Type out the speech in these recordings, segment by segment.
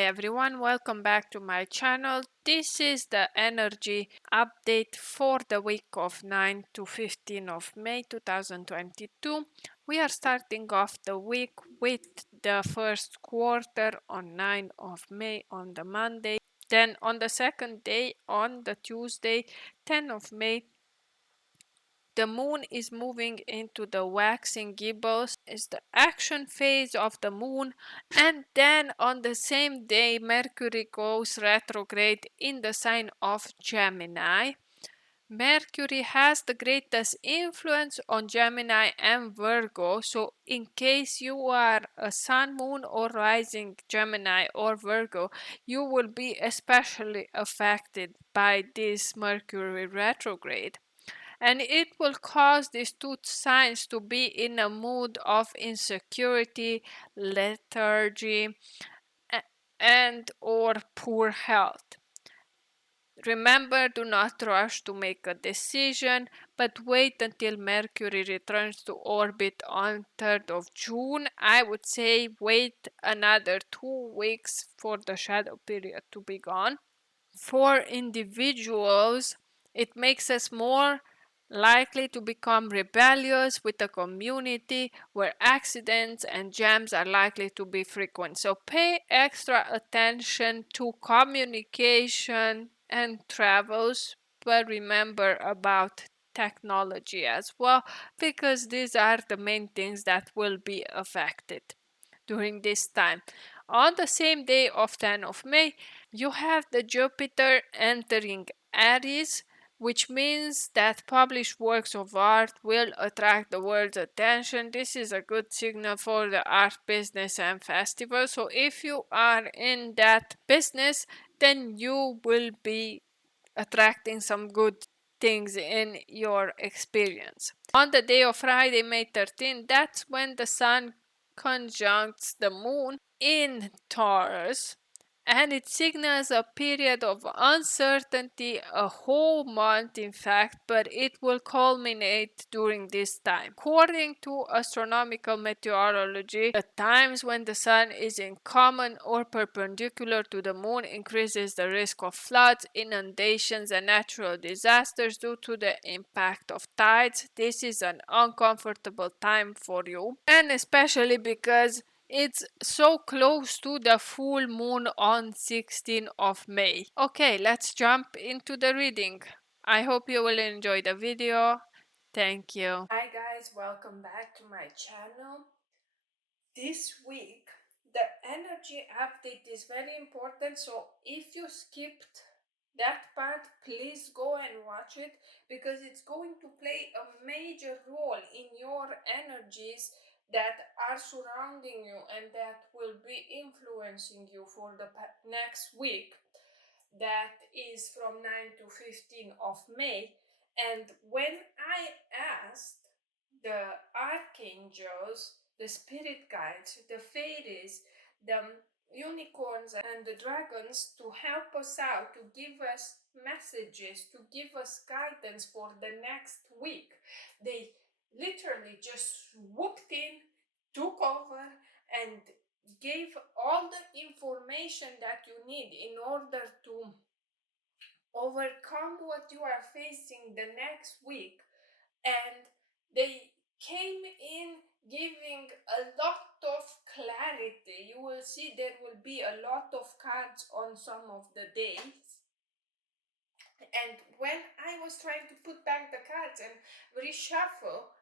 Hi everyone, welcome back to my channel. This is the energy update for the week of 9 to 15 of May 2022. We are starting off the week with the first quarter on 9 of May on the Monday. Then on the second day, on the Tuesday, 10 of May, the moon is moving into the waxing gibbous, is the action phase of the moon, and then on the same day Mercury goes retrograde in the sign of Gemini. Mercury has the greatest influence on Gemini and Virgo, so in case you are a sun, moon, or rising Gemini or Virgo, you will be especially affected by this Mercury retrograde, and it will cause these two signs to be in a mood of insecurity, lethargy, and or poor health. Remember, do not rush to make a decision, but wait until Mercury returns to orbit on 3rd of June. I would say wait another 2 weeks for the shadow period to be gone. For individuals, it makes us more likely to become rebellious with a community where accidents and jams are likely to be frequent. So pay extra attention to communication and travels, but remember about technology as well, because these are the main things that will be affected during this time. On the same day of 10 of May, you have the Jupiter entering Aries, which means that published works of art will attract the world's attention. This is a good signal for the art business and festival. So if you are in that business, then you will be attracting some good things in your experience. On the day of Friday, May 13th, that's when the sun conjuncts the moon in Taurus, and it signals a period of uncertainty, a whole month in fact, but it will culminate during this time. According to astronomical meteorology, the times when the sun is in common or perpendicular to the moon increases the risk of floods, inundations, and natural disasters due to the impact of tides. This is an uncomfortable time for you, and especially because it's so close to the full moon on 16th of May. Okay, let's jump into the reading. I hope you will enjoy the video. Thank you. Hi guys, welcome back to my channel. This week, the energy update is very important, so if you skipped that part, please go and watch it, because it's going to play a major role in your energies that are surrounding you and that will be influencing you for the next week, that is from 9 to 15 of May. And when I asked the archangels, the spirit guides, the fairies, the unicorns, and the dragons to help us out, to give us messages, to give us guidance for the next week, they literally just swooped in, took over, and gave all the information that you need in order to overcome what you are facing the next week. And they came in giving a lot of clarity. You will see there will be a lot of cards on some of the days. And when I was trying to put back the cards and reshuffle,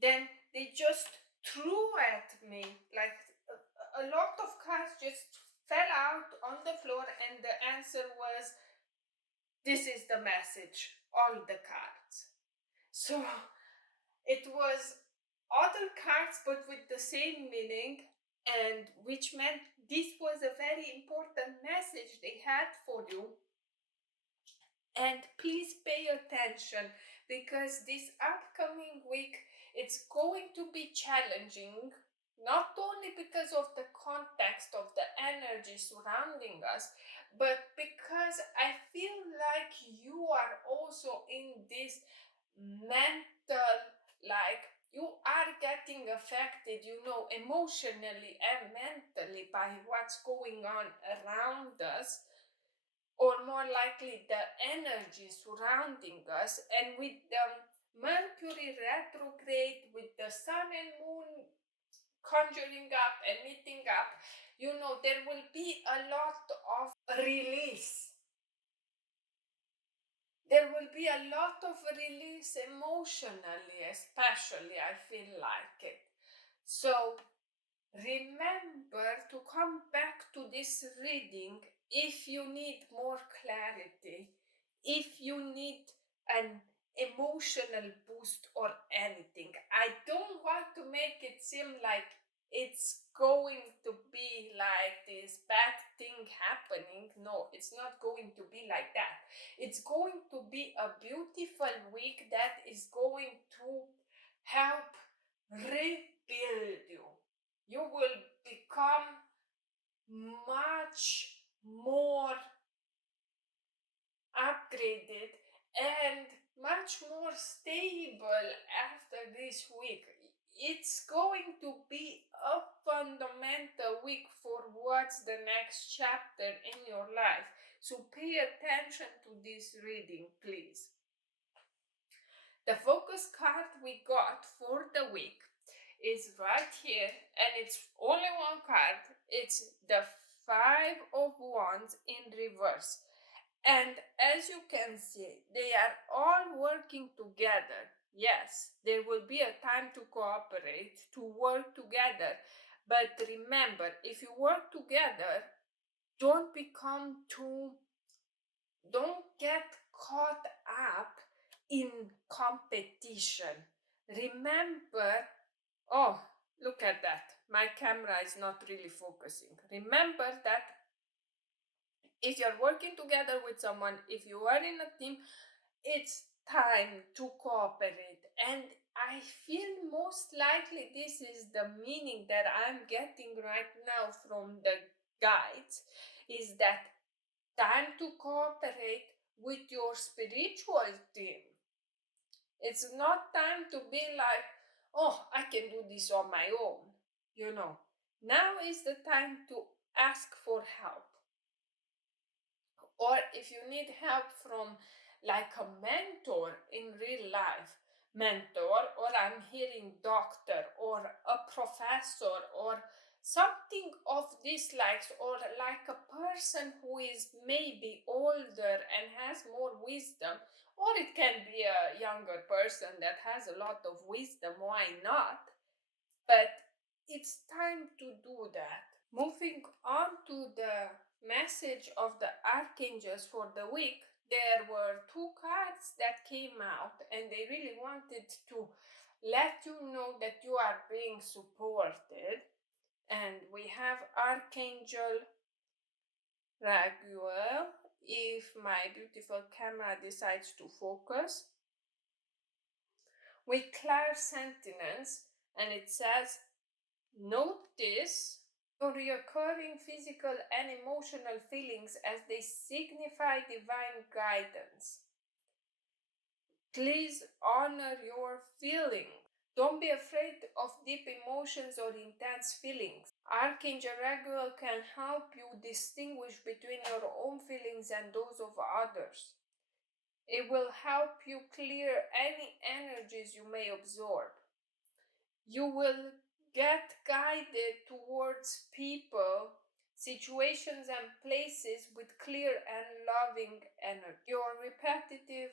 then they just threw at me like a lot of cards just fell out on the floor, and the answer was, this is the message, all the cards. So it was other cards but with the same meaning, and which meant this was a very important message they had for you. And please pay attention, because this upcoming week it's going to be challenging, not only because of the context of the energy surrounding us, but because I feel like you are also in this mental, like you are are getting affected, emotionally and mentally by what's going on around us, or more likely the energy surrounding us, and with the Mercury retrograde, with the Sun and Moon conjuring up and meeting up, there will be a lot of release. There will be a lot of release emotionally, especially, I feel like it. So remember to come back to this reading if you need more clarity, if you need an emotional boost or anything. I don't want to make it seem like it's going to be like this bad thing happening. No, it's not going to be like that. It's going to be a beautiful week that is going to help rebuild you. You will become much more upgraded and much more stable after this week. It's going to be a fundamental week for what's the next chapter in your life. So pay attention to this reading, please. The focus card we got for the week is right here, and it's only one card. It's the Five of Wands in reverse. And as you can see, they are all working together. Yes, there will be a time to cooperate, to work together. But remember, if you work together, don't get caught up in competition. Remember, oh, look at that. My camera is not really focusing. Remember that if you're working together with someone, if you are in a team, it's time to cooperate. And I feel most likely this is the meaning that I'm getting right now from the guides, is that time to cooperate with your spiritual team. It's not time to be like, oh, I can do this on my own. Now is the time to ask for help. Or if you need help from like a mentor in real life, or I'm hearing doctor or a professor or something of this likes, or like a person who is maybe older and has more wisdom, or it can be a younger person that has a lot of wisdom, why not? But it's time to do that. Moving on to the message of the archangels for the week, there were two cards that came out, and they really wanted to let you know that you are being supported. And we have Archangel Raguel, if my beautiful camera decides to focus, with clairsentience, and it says, notice your recurring physical and emotional feelings as they signify divine guidance. Please honor your feelings. Don't be afraid of deep emotions or intense feelings. Archangel Raguel can help you distinguish between your own feelings and those of others. It will help you clear any energies you may absorb. You will get guided towards people, situations, and places with clear and loving energy. Your repetitive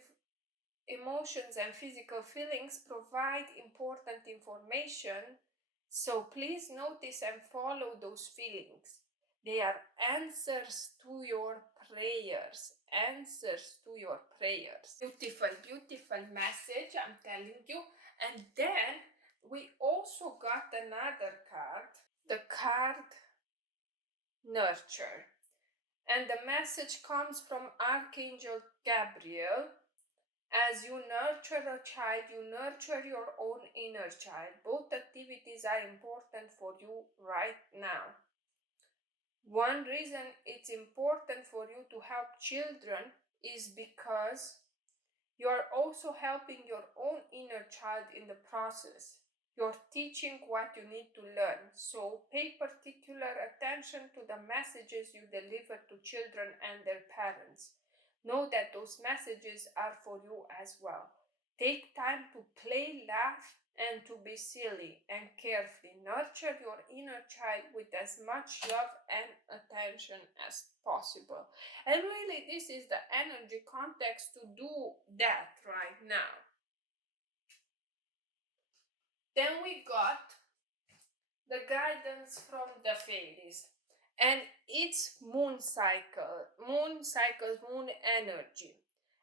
emotions and physical feelings provide important information, so please notice and follow those feelings. They are answers to your prayers. Answers to your prayers. Beautiful, beautiful message, I'm telling you. And then we also got another card, the card Nurture. And the message comes from Archangel Gabriel. As you nurture a child, you nurture your own inner child. Both activities are important for you right now. One reason it's important for you to help children is because you are also helping your own inner child in the process. You're teaching what you need to learn, so pay particular attention to the messages you deliver to children and their parents. Know that those messages are for you as well. Take time to play, laugh, and to be silly and carefully. Nurture your inner child with as much love and attention as possible. And really, this is the energy context to do that right now. Then we got the guidance from the fairies, and it's moon cycles, moon energy.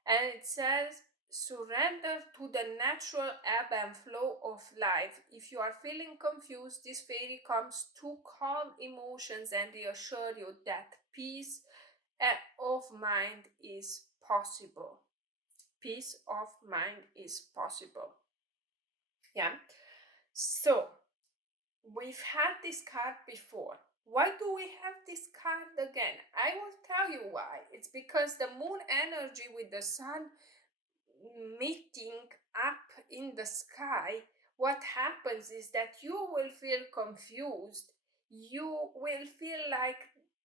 And it says, surrender to the natural ebb and flow of life. If you are feeling confused, this fairy comes to calm emotions and reassure you that peace of mind is possible. Peace of mind is possible. Yeah. So, we've had this card before. Why do we have this card again? I will tell you why. It's because the moon energy with the sun meeting up in the sky, what happens is that you will feel confused. You will feel like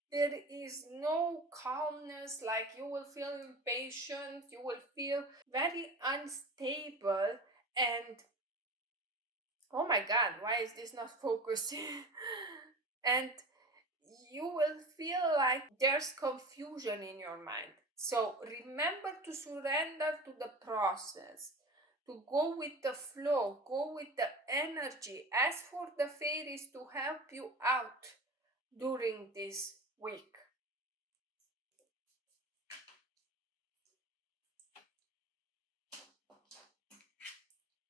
there is no calmness, like you will feel impatient, you will feel very unstable, and oh my god, why is this not focusing? And you will feel like there's confusion in your mind. So remember to surrender to the process, to go with the flow, go with the energy. Ask for the fairies to help you out during this week.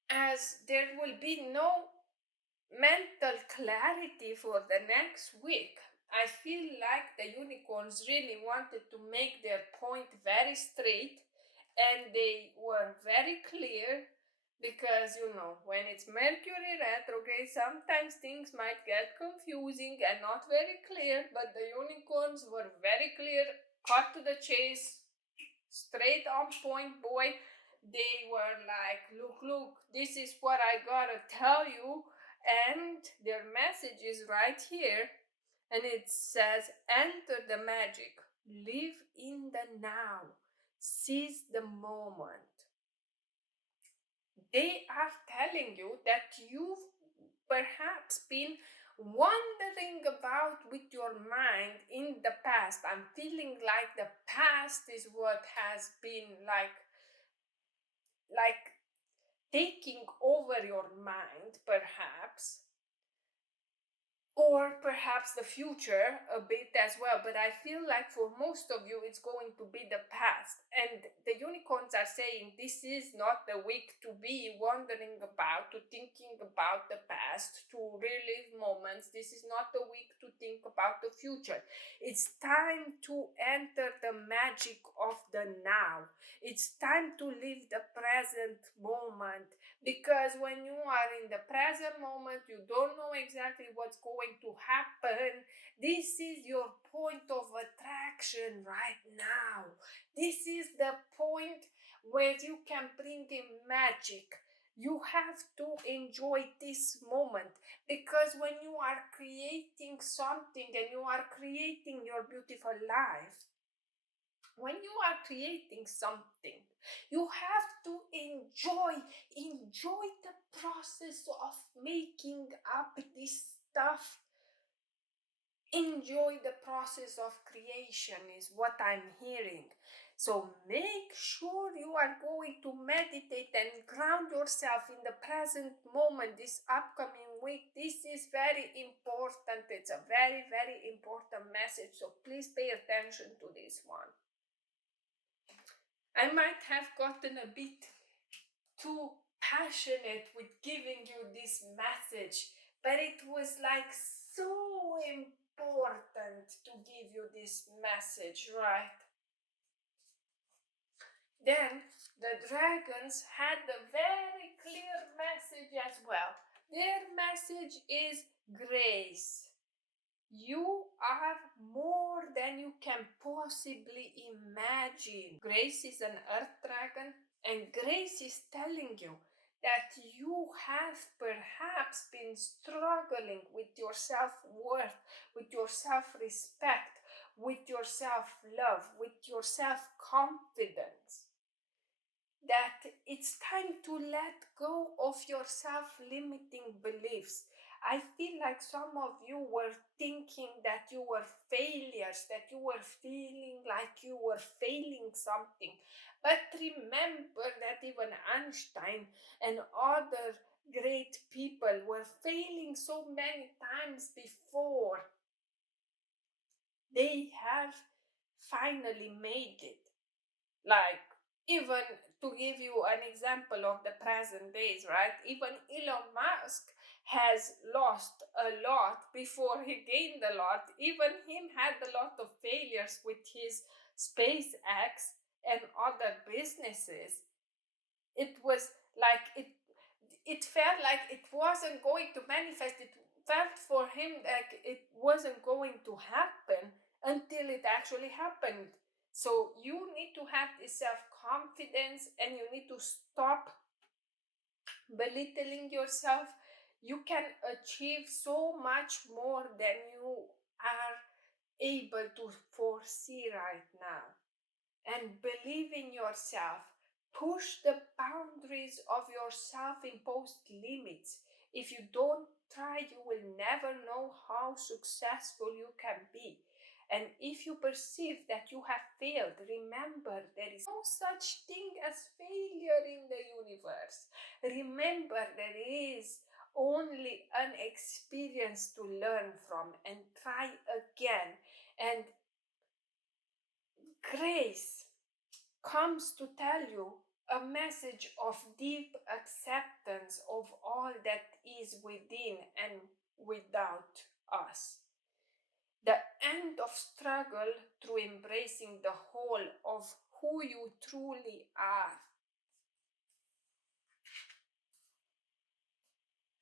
As there will be no mental clarity for the next week, I feel like the unicorns really wanted to make their point very straight, and they were very clear, because when it's Mercury retrograde, sometimes things might get confusing and not very clear, but the unicorns were very clear, cut to the chase, straight on point, boy. They were like, look, this is what I gotta tell you, and their message is right here, and it says, enter the magic, live in the now, seize the moment. They are telling you that you've perhaps been wondering about with your mind in the past. I'm feeling like the past is what has been like taking over your mind, perhaps, or perhaps the future a bit as well. But I feel like for most of you, it's going to be the past. And the unicorns are saying this is not the week to be wondering about, to thinking about the past, to relive moments. This is not the week to think about the future. It's time to enter the magic of the now. It's time to live the present moment, because when you are in the present moment, you don't know exactly what's going to happen. This is your point of attraction right now. This is the point where you can bring in magic. You have to enjoy this moment, because when you are creating something and you are creating your beautiful life, when you are creating something, you have to enjoy the process of making up this stuff. Enjoy the process of creation is what I'm hearing. So make sure you are going to meditate and ground yourself in the present moment this upcoming week. This is very important. It's a very, very important message. So please pay attention to this one. I might have gotten a bit too passionate with giving you this message, but it was like so important to give you this message, right? Then the dragons had a very clear message as well. Their message is grace. You are more than you can possibly imagine. Grace is an earth dragon, and Grace is telling you that you have perhaps been struggling with your self-worth, with your self-respect, with your self-love, with your self-confidence, that it's time to let go of your self-limiting beliefs. I feel like some of you were thinking that you were failures, that you were feeling like you were failing something. But remember that even Einstein and other great people were failing so many times before they have finally made it. Like, even to give you an example of the present days, right? Even Elon Musk has lost a lot before he gained a lot. Even him had a lot of failures with his SpaceX and other businesses. It was like it felt like it wasn't going to manifest. It felt for him like it wasn't going to happen until it actually happened. So you need to have this self-confidence, and you need to stop belittling yourself. You can achieve so much more than you are able to foresee right now. And believe in yourself. Push the boundaries of your self-imposed limits. If you don't try, you will never know how successful you can be. And if you perceive that you have failed, remember there is no such thing as failure in the universe. Remember there is only an experience to learn from, and try again. And grace comes to tell you a message of deep acceptance of all that is within and without us. The end of struggle through embracing the whole of who you truly are.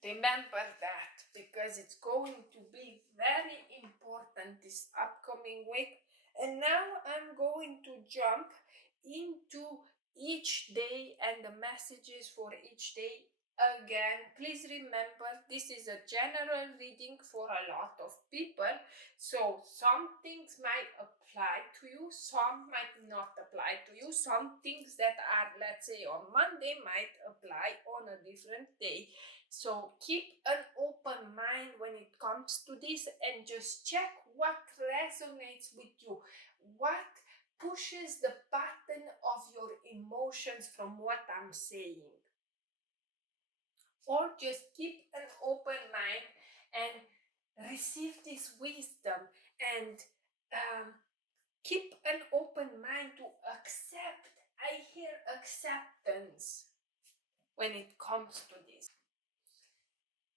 Remember that, because it's going to be very important this upcoming week. And now I'm going to jump into each day and the messages for each day. Again, please remember this is a general reading for a lot of people, so some things might apply to you, some might not apply to you. Some things that are, let's say, on Monday might apply on a different day. So keep an open mind when it comes to this, and just check what resonates with you, what pushes the button of your emotions from what I'm saying. Or just keep an open mind and receive this wisdom, and keep an open mind to accept. I hear acceptance when it comes to this.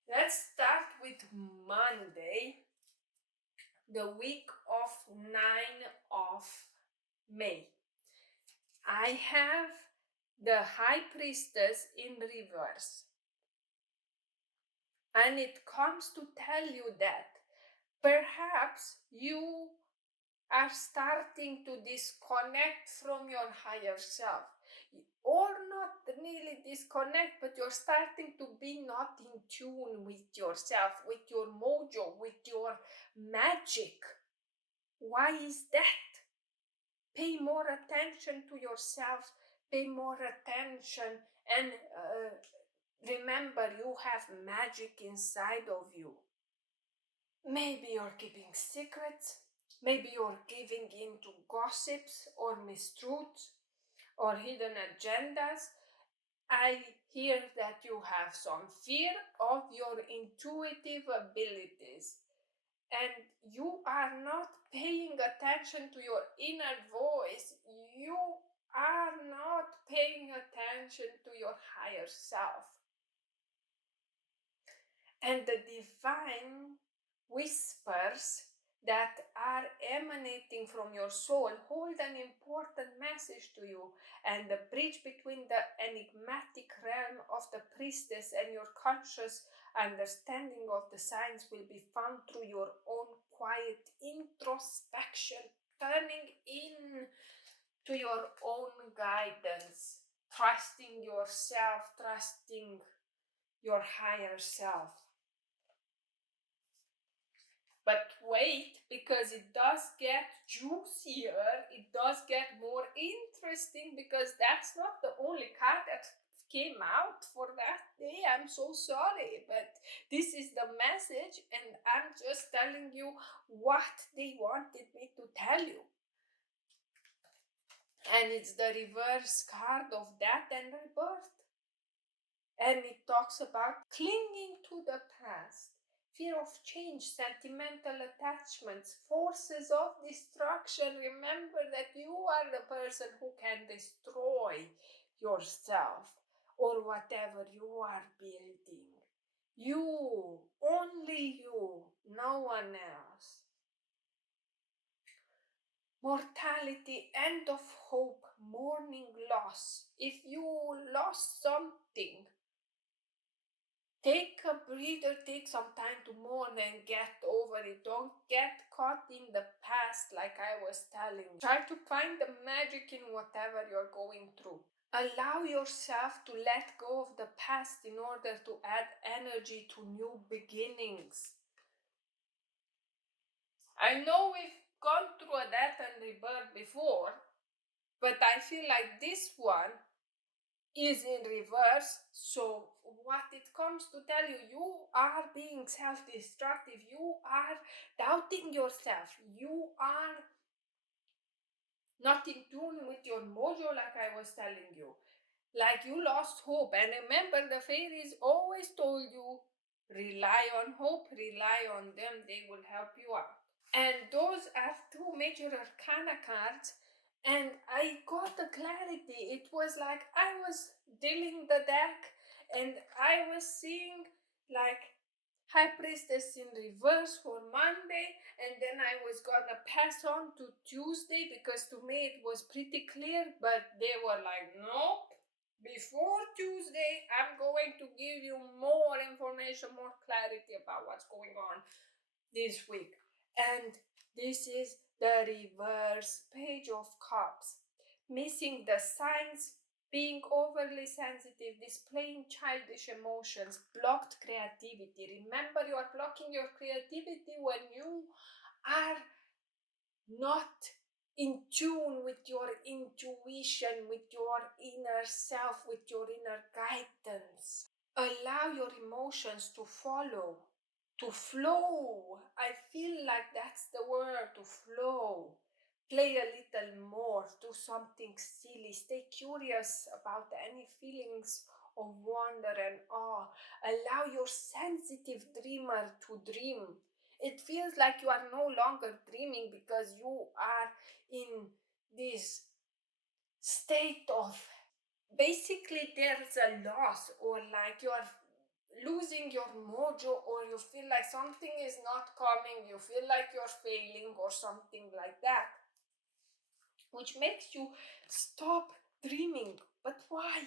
Let's start with Monday, the week of 9 of May. I have the High Priestess in reverse. And it comes to tell you that perhaps you are starting to disconnect from your higher self. Or not really disconnect, but you're starting to be not in tune with yourself, with your mojo, with your magic. Why is that? Pay more attention to yourself, pay more attention, and remember, you have magic inside of you. Maybe you're keeping secrets, maybe you're giving in to gossips or mistruths or hidden agendas. I hear that you have some fear of your intuitive abilities, and you are not paying attention to your inner voice. You are not paying attention to your higher self. And the divine whispers that are emanating from your soul hold an important message to you, and the bridge between the enigmatic realm of the priestess and your conscious understanding of the signs will be found through your own quiet introspection, turning in to your own guidance. trusting yourself, trusting your higher self. But wait, because it does get juicier, it does get more interesting, because that's not the only card that came out for that day. I'm so sorry, but this is the message, and I'm just telling you what they wanted me to tell you. And it's the reverse card of death and rebirth. And it talks about clinging to the past, fear of change, sentimental attachments, forces of destruction. Remember that you are the person who can destroy yourself or whatever you are building. You, only you, no one else. Mortality, end of hope, mourning loss. If you lost something, take a breather, take some time to mourn and get over it. Don't get caught in the past like I was telling you. Try to find the magic in whatever you're going through. Allow yourself to let go of the past in order to add energy to new beginnings. I know we've gone through a death and rebirth before, but I feel like this one is in reverse. So what it comes to tell you, you are being self-destructive, you are doubting yourself, you are not in tune with your mojo, like I was telling you, like you lost hope. And remember, the fairies always told you, rely on hope, rely on them, they will help you out. And those are two major arcana cards. And I got the clarity. It was like I was dealing the deck and I was seeing like High Priestess in reverse for Monday, and then I was gonna pass on to Tuesday because to me it was pretty clear, but they were like, nope. Before Tuesday, I'm going to give you more information, more clarity about what's going on this week. And this is the reverse page of cups, missing the signs, being overly sensitive, displaying childish emotions, blocked creativity. Remember, you are blocking your creativity when you are not in tune with your intuition, with your inner self, with your inner guidance. Allow your emotions to follow, to flow. I feel like that's the word, to flow. Play a little more, do something silly, stay curious about any feelings of wonder and awe. Allow your sensitive dreamer to dream. It feels like you are no longer dreaming because you are in this state of, basically there's a loss, or like you are losing your mojo, or you feel like something is not coming, you feel like you're failing or something like that, which makes you stop dreaming. But why?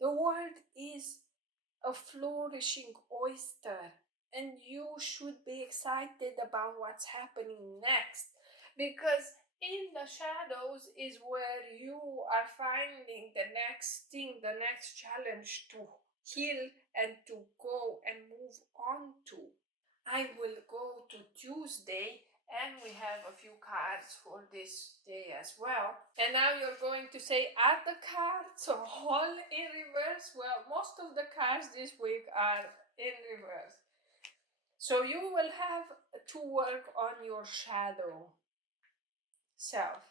The world is a flourishing oyster, and you should be excited about what's happening next, because in the shadows is where you are finding the next thing, the next challenge to heal and to go and move on to. I will go to Tuesday, and we have a few cards for this day as well. And now you're going to say, are the cards all in reverse? Well, most of the cards this week are in reverse. So you will have to work on your shadow self.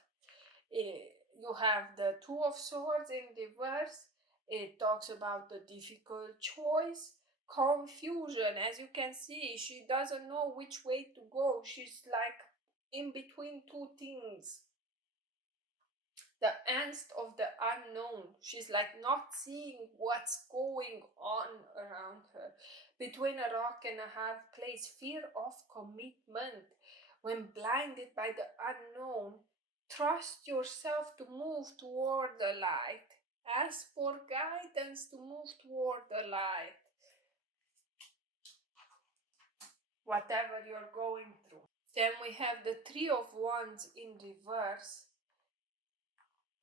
You have the Two of Swords in reverse. It talks about the difficult choice, confusion. As you can see, she doesn't know which way to go. She's like in between two things. The angst of the unknown. She's like not seeing what's going on around her. Between a rock and a hard place. Fear of commitment. When blinded by the unknown, trust yourself to move toward the light. Ask for guidance to move toward the light. Whatever you're going through. Then we have the Three of Wands in reverse.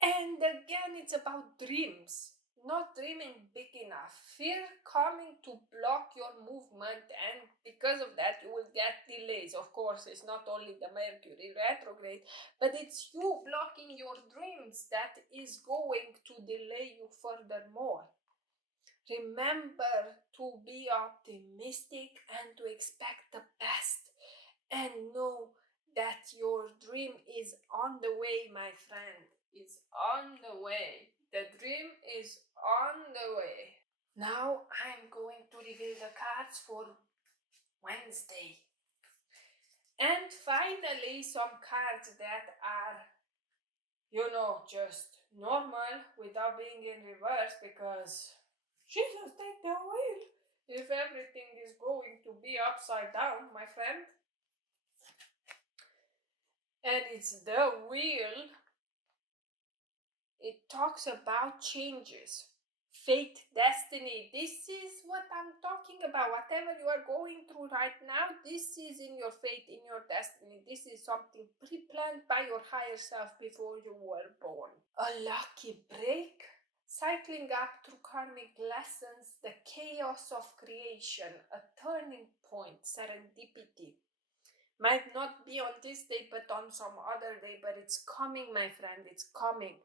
And again, it's about dreams, not dreaming big enough. Fear coming to block your movement, and because of that, you will get delays. Of course, it's not only the Mercury retrograde, but it's you blocking your dreams that is going to delay you furthermore. Remember to be optimistic and to expect the best, and know that your dream is on the way, my friend. It's on the way. The dream is on the way. Now I'm going to reveal the cards for Wednesday. And finally, some cards that are, just normal without being in reverse, because Jesus, take the wheel. If everything is going to be upside down, my friend. And it's the wheel. It talks about changes, fate, destiny. This is what I'm talking about. Whatever you are going through right now, this is in your fate, in your destiny. This is something pre-planned by your higher self before you were born. A lucky break, cycling up through karmic lessons, the chaos of creation, a turning point, serendipity. Might not be on this day, but on some other day, but it's coming, my friend, it's coming.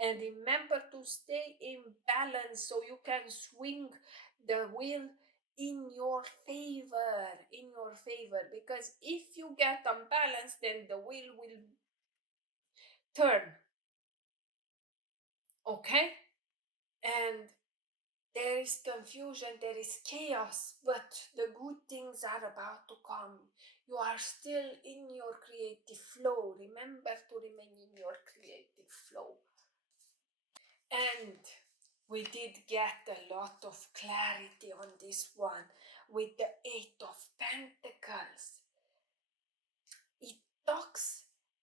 And remember to stay in balance so you can swing the wheel in your favor, because if you get unbalanced, then the wheel will turn. Okay? And there is confusion, there is chaos, but the good things are about to come. You are still in your creative flow. Remember to remain in your creative flow. And we did get a lot of clarity on this one with the Eight of Pentacles.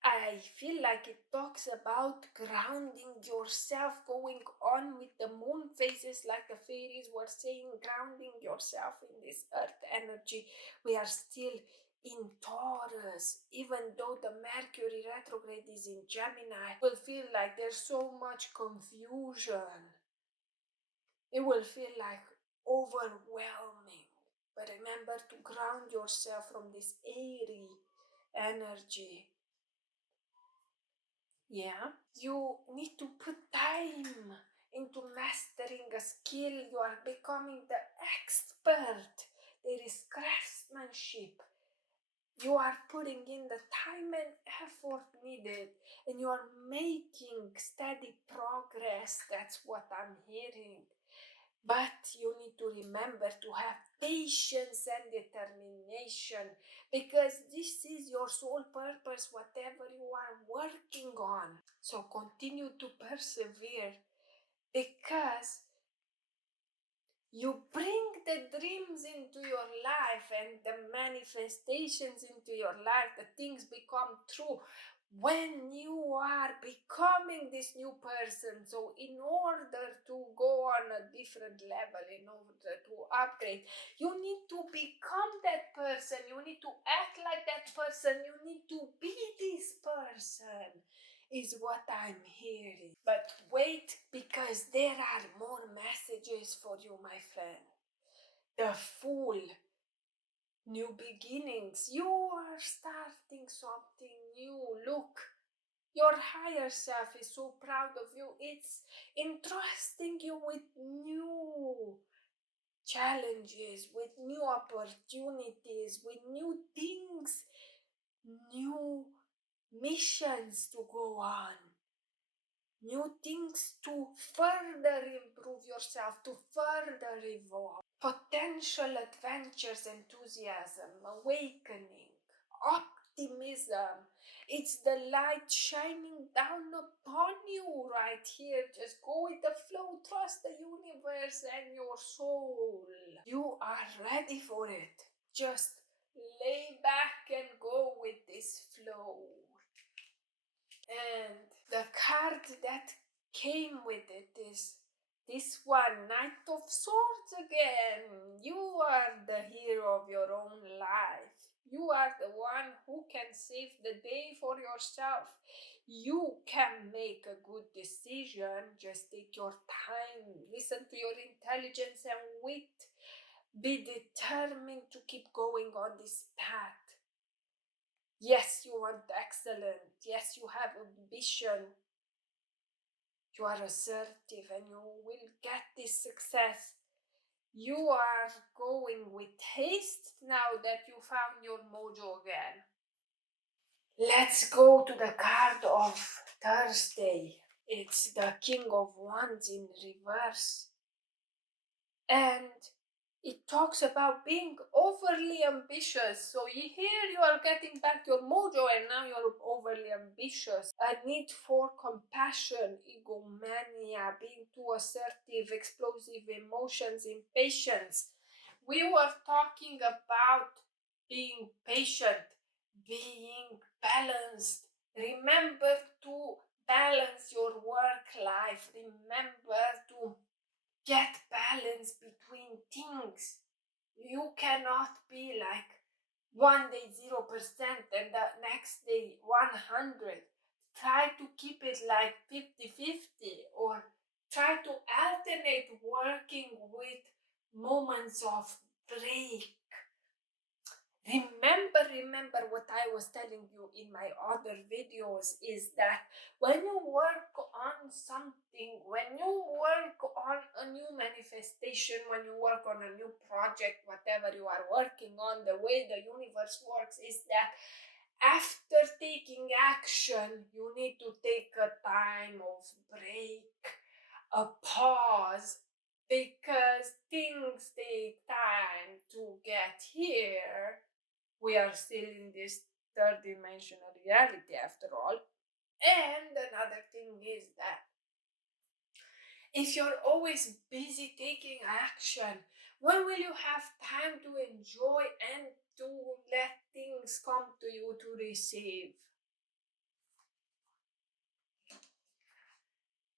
I feel like it talks about grounding yourself, going on with the moon phases, like the fairies were saying, grounding yourself in this earth energy. We are still in Taurus, even though the Mercury retrograde is in Gemini. It will feel like there's so much confusion. It will feel like overwhelming. But remember to ground yourself from this airy energy. Yeah, you need to put time into mastering a skill. You are becoming the expert. There is craftsmanship. You are putting in the time and effort needed, and you are making steady progress. That's what I'm hearing. But you need to remember to have patience and determination, because this is your sole purpose, whatever you are working on. So continue to persevere, because you bring the dreams into your life and the manifestations into your life. The things become true when you are becoming this new person. So in order to go on a different level, in order to upgrade, you need to become that person. You need to act like that person. You need to be this person, is what I'm hearing. But wait, because there are more messages for you, my friend. The Fool, new beginnings. You are starting something new. Look, your higher self is so proud of you. It's entrusting you with new challenges, with new opportunities, with new things, new missions to go on. New things to further improve yourself, to further evolve. Potential adventures, enthusiasm, awakening, optimism. It's the light shining down upon you right here. Just go with the flow, trust the universe and your soul. You are ready for it. Just lay back and go with this flow. And the card that came with it is this one, Knight of Swords again. You are the hero of your own life. You are the one who can save the day for yourself. You can make a good decision. Just take your time, listen to your intelligence and wit. Be determined to keep going on this path. Yes, you want excellence. Yes, you have ambition. You are assertive and you will get this success. You are going with haste now that you found your mojo again. Let's go to the card of Thursday. It's the King of Wands in reverse. And it talks about being overly ambitious. So here you are getting back your mojo and now you're overly ambitious. A need for compassion, egomania, being too assertive, explosive emotions, impatience. We were talking about being patient, being balanced. Remember to balance your work life. Remember to get balance between things. You cannot be like one day 0% and the next day 100. Try to keep it like 50-50, or try to alternate working with moments of break. Remember what I was telling you in my other videos is that when you work on something, when you work on a new manifestation, when you work on a new project, whatever you are working on, the way the universe works is that after taking action, you need to take a time of break, a pause, because things take time to get here. We are still in this third dimensional reality after all. And another thing is that if you're always busy taking action, when will you have time to enjoy and to let things come to you to receive?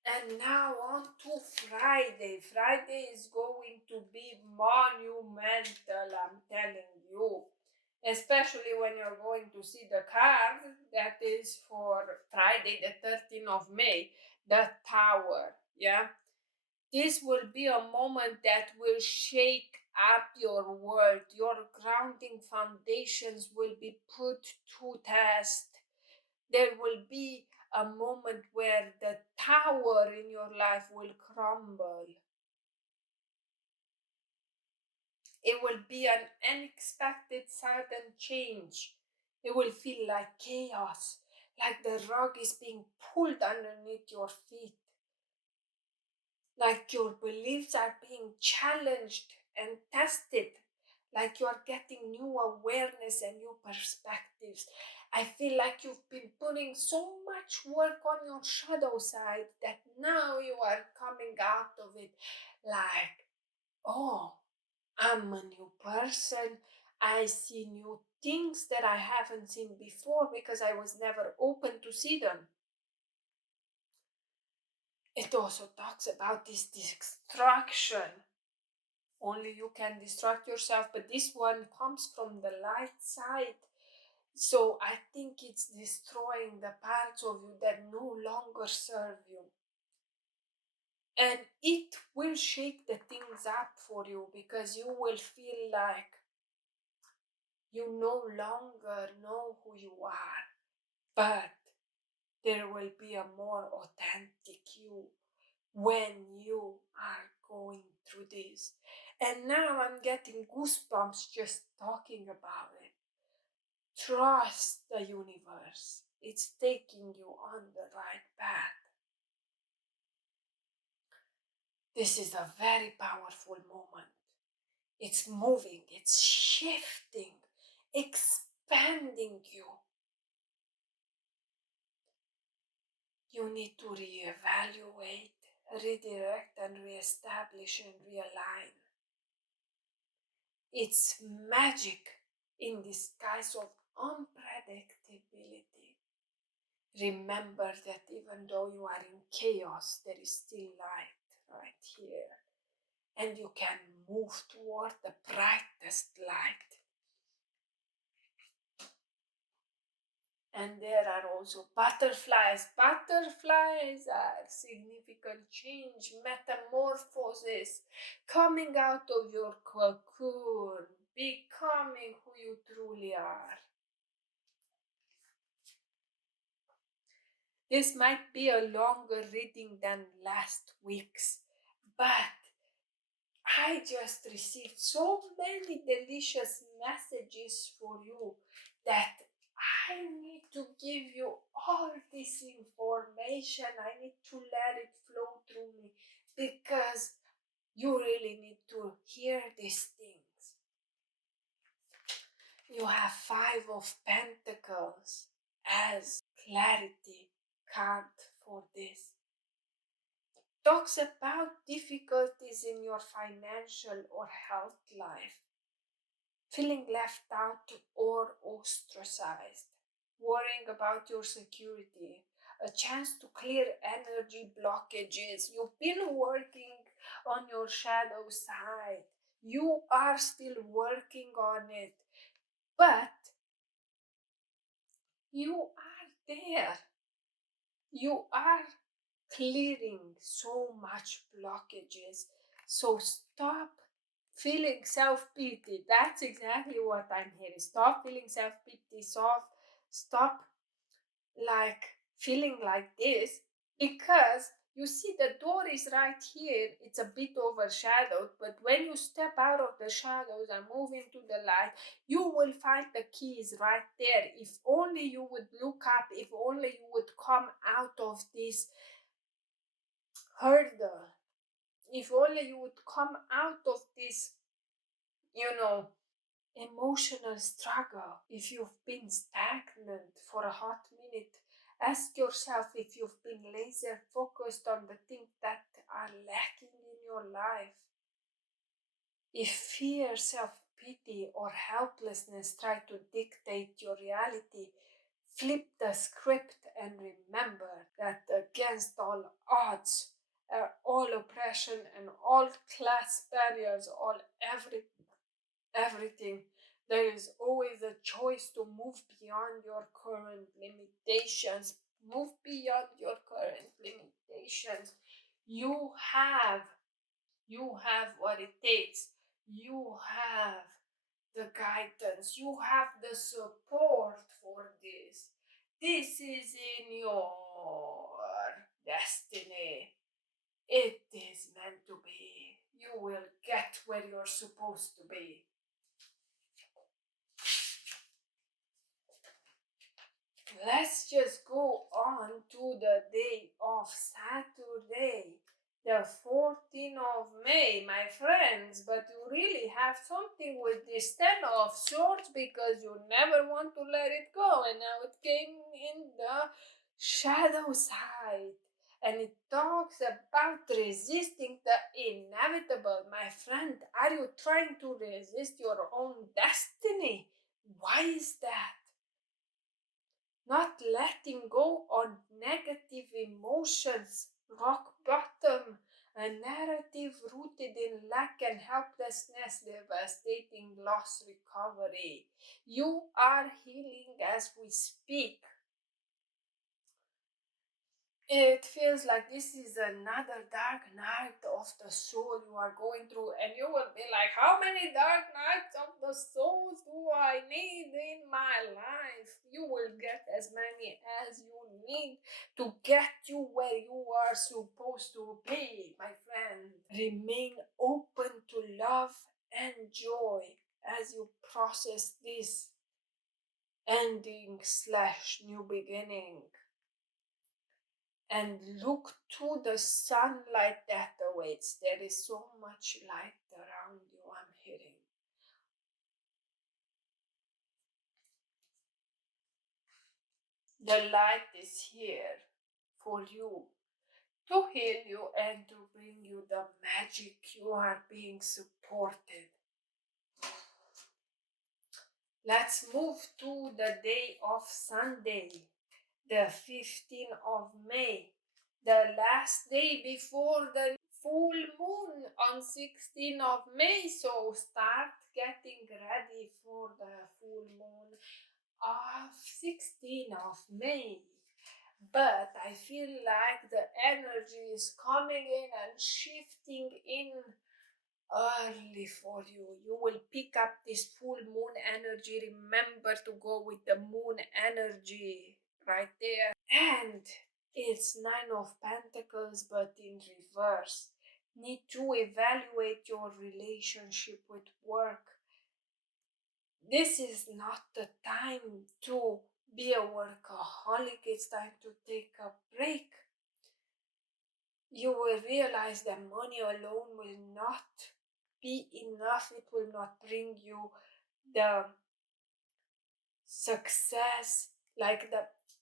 And now on to Friday. Friday is going to be monumental, I'm telling you. Especially when you're going to see the card that is for Friday the 13th of May, the Tower, yeah? This will be a moment that will shake up your world. Your grounding foundations will be put to test. There will be a moment where the tower in your life will crumble. It will be an unexpected sudden change. It will feel like chaos, like the rug is being pulled underneath your feet, like your beliefs are being challenged and tested, like you are getting new awareness and new perspectives. I feel like you've been putting so much work on your shadow side that now you are coming out of it like, oh, I'm a new person. I see new things that I haven't seen before because I was never open to see them. It also talks about this distraction. Only you can distract yourself, but this one comes from the light side. So I think it's destroying the parts of you that no longer serve you. And it will shake the things up for you because you will feel like you no longer know who you are, but there will be a more authentic you when you are going through this. And now I'm getting goosebumps just talking about it. Trust the universe. It's taking you on the right path. This is a very powerful moment. It's moving, it's shifting, expanding you. You need to reevaluate, redirect, and reestablish and realign. It's magic in disguise of unpredictability. Remember that even though you are in chaos, there is still light right here. And you can move toward the brightest light. And there are also butterflies. Butterflies are significant change, metamorphosis, coming out of your cocoon, becoming who you truly are. This might be a longer reading than last week's, but I just received so many delicious messages for you that I need to give you all this information. I need to let it flow through me because you really need to hear these things. You have Five of Pentacles as clarity card for this. Talks about difficulties in your financial or health life, feeling left out or ostracized, worrying about your security, a chance to clear energy blockages. You've been working on your shadow side. You are still working on it, but you are there. You are clearing so much blockages. So stop feeling self-pity. That's exactly what I'm hearing. Stop feeling self-pity. Stop like feeling like this, because you see the door is right here. It's a bit overshadowed, but when you step out of the shadows and move into the light, you will find the keys right there. If only you would look up, if only you would come out of this hurdle, if only you would come out of this, emotional struggle. If you've been stagnant for a hot minute, ask yourself if you've been laser focused on the things that are lacking in your life. If fear, self-pity, or helplessness try to dictate your reality, flip the script and remember that against all odds, all oppression and all class barriers, everything, there is always a choice to move beyond your current limitations. Move beyond your current limitations. You have what it takes. You have the guidance. You have the support for this. This is in your destiny. It is meant to be. You will get where you're supposed to be. Let's just go on to the day of Saturday, the 14th of May, my friends. But you really have something with this Ten of Swords because you never want to let it go. And now it came in the shadow side. And it talks about resisting the inevitable. My friend, are you trying to resist your own destiny? Why is that? Not letting go on negative emotions, rock bottom, a narrative rooted in lack and helplessness, devastating loss recovery. You are healing as we speak. It feels like this is another dark night of the soul you are going through, and you will be like, how many dark nights of the souls do I need in my life? You will get as many as you need to get you where you are supposed to be, my friend. Remain open to love and joy as you process this ending/new beginning. And look to the sunlight that awaits. There is so much light around you, I'm hearing. The light is here for you, to heal you and to bring you the magic. You are being supported. Let's move to the day of Sunday, the 15th of May, the last day before the full moon on 16th of May. So start getting ready for the full moon. of 16th of May. But I feel like the energy is coming in and shifting in early for you. You will pick up this full moon energy. Remember to go with the moon energy right there. And it's Nine of Pentacles, but in reverse. Need to evaluate your relationship with work. This is not the time to be a workaholic. It's time to take a break. You will realize that money alone will not be enough. It will not bring you the success, like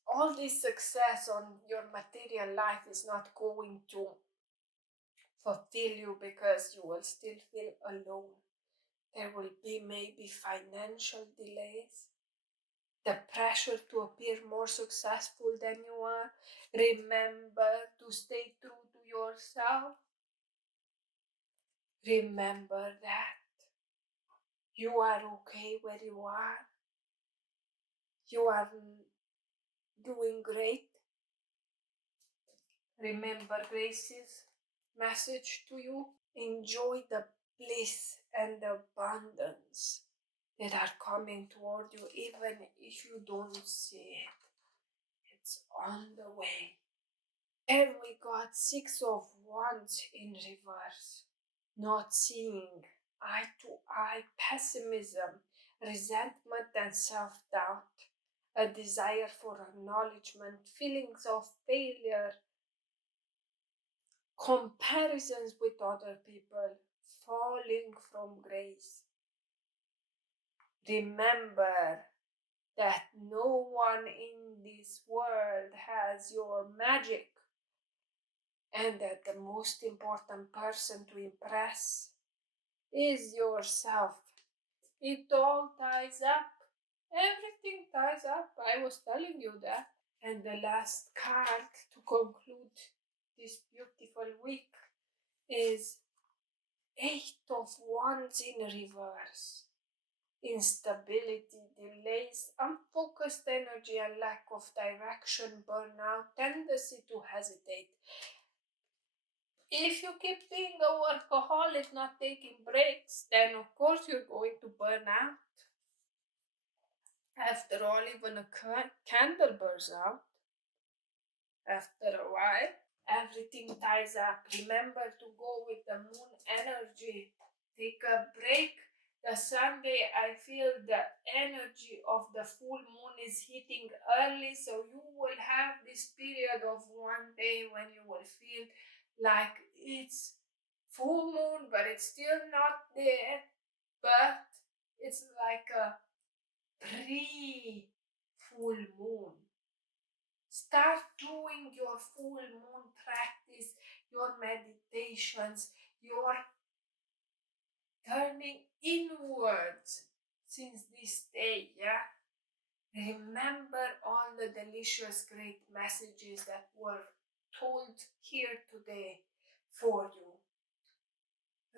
all this success on your material life is not going to fulfill you because you will still feel alone. There will be maybe financial delays, the pressure to appear more successful than you are. Remember to stay true to yourself. Remember that you are okay where you are. You are doing great. Remember Grace's message to you. Enjoy the bliss and the abundance that are coming toward you, even if you don't see it. It's on the way. And we got Six of Wands in reverse. Not seeing eye to eye, pessimism, resentment and self-doubt, a desire for acknowledgement, feelings of failure, comparisons with other people, falling from grace. Remember that no one in this world has your magic, and that the most important person to impress is yourself. It all ties up. Everything ties up. I was telling you that. And the last card to conclude this beautiful week is Eight of Wands in reverse. Instability, delays, unfocused energy and lack of direction, burnout, tendency to hesitate. If you keep being a workaholic, not taking breaks, then of course you're going to burn out. After all, even a candle burns out after a while. Everything ties up. Remember to go with the moon energy. Take a break. The Sunday, I feel the energy of the full moon is hitting early, so you will have this period of one day when you will feel like it's full moon, but it's still not there. But it's like a pre-full moon. Start doing your full moon practice, your meditations, your turning inwards since this day, yeah? Remember all the delicious, great messages that were told here today for you.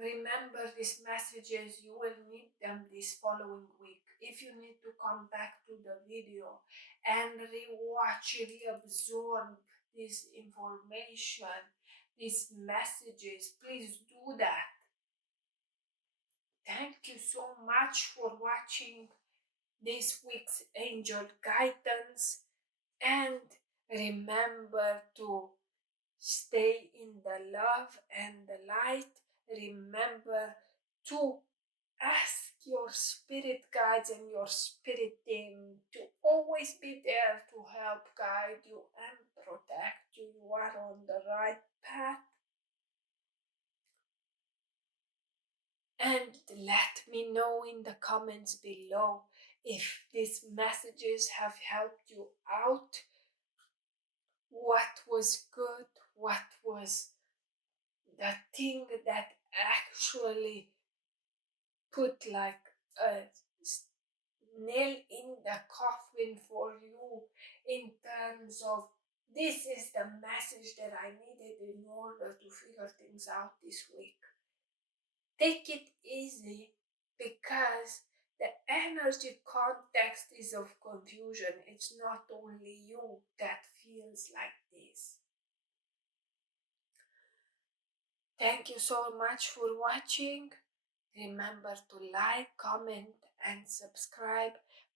Remember these messages, you will need them this following week. If you need to come back to the video and re-watch, reabsorb this information, these messages, please do that. Thank you so much for watching this week's Angel Guidance, and remember to stay in the love and the light. Remember to ask your spirit guides and your spirit team to always be there to help guide you and protect you. You are on the right path. And let me know in the comments below if these messages have helped you out. What was good? What was the thing that actually put like a nail in the coffin for you in terms of this is the message that I needed in order to figure things out this week? Take it easy, because The energy context is of confusion. It's not only you that feels like this. Thank you so much for watching. Remember to like, comment, and subscribe.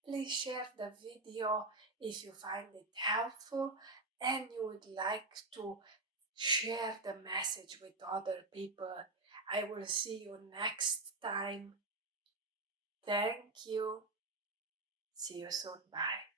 Please share the video if you find it helpful and you would like to share the message with other people. I will see you next time. Thank you. See you soon. Bye.